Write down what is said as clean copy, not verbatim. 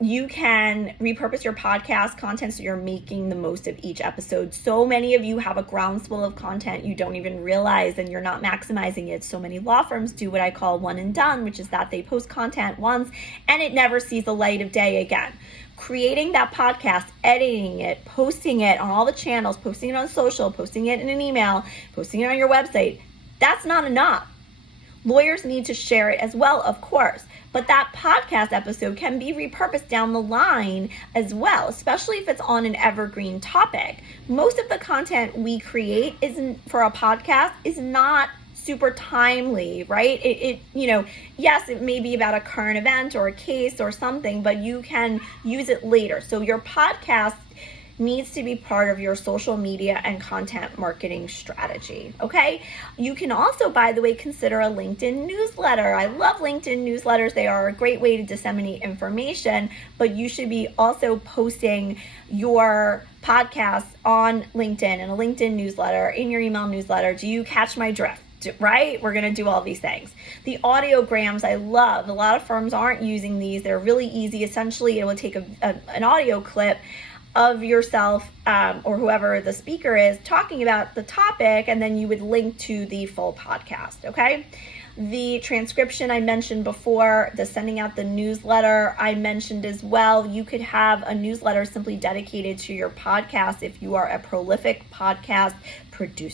You can repurpose your podcast content so you're making the most of each episode. So many of you have a groundswell of content you don't even realize and you're not maximizing it. So many law firms do what I call one and done, which is that they post content once and it never sees the light of day again. Creating that podcast, editing it, posting it on all the channels, posting it on social, posting it in an email, posting it on your website, that's not enough. Lawyers need to share it as well, of course, but that podcast episode can be repurposed down the line as well, especially if it's on an evergreen topic. Most of the content we create for a podcast is not super timely, right? Yes, it may be about a current event or a case or something, but you can use it later. So your podcast needs to be part of your social media and content marketing strategy, okay? You can also, by the way, consider a LinkedIn newsletter. I love LinkedIn newsletters. They are a great way to disseminate information, but you should be also posting your podcast on LinkedIn and a LinkedIn newsletter, in your email newsletter. Do you catch my drift? Right? We're going to do all these things. The audiograms I love. A lot of firms aren't using these. They're really easy. Essentially, it will take an audio clip of yourself or whoever the speaker is talking about the topic, and then you would link to the full podcast, okay? The transcription I mentioned before, the sending out the newsletter I mentioned as well. You could have a newsletter simply dedicated to your podcast if you are a prolific podcast producer.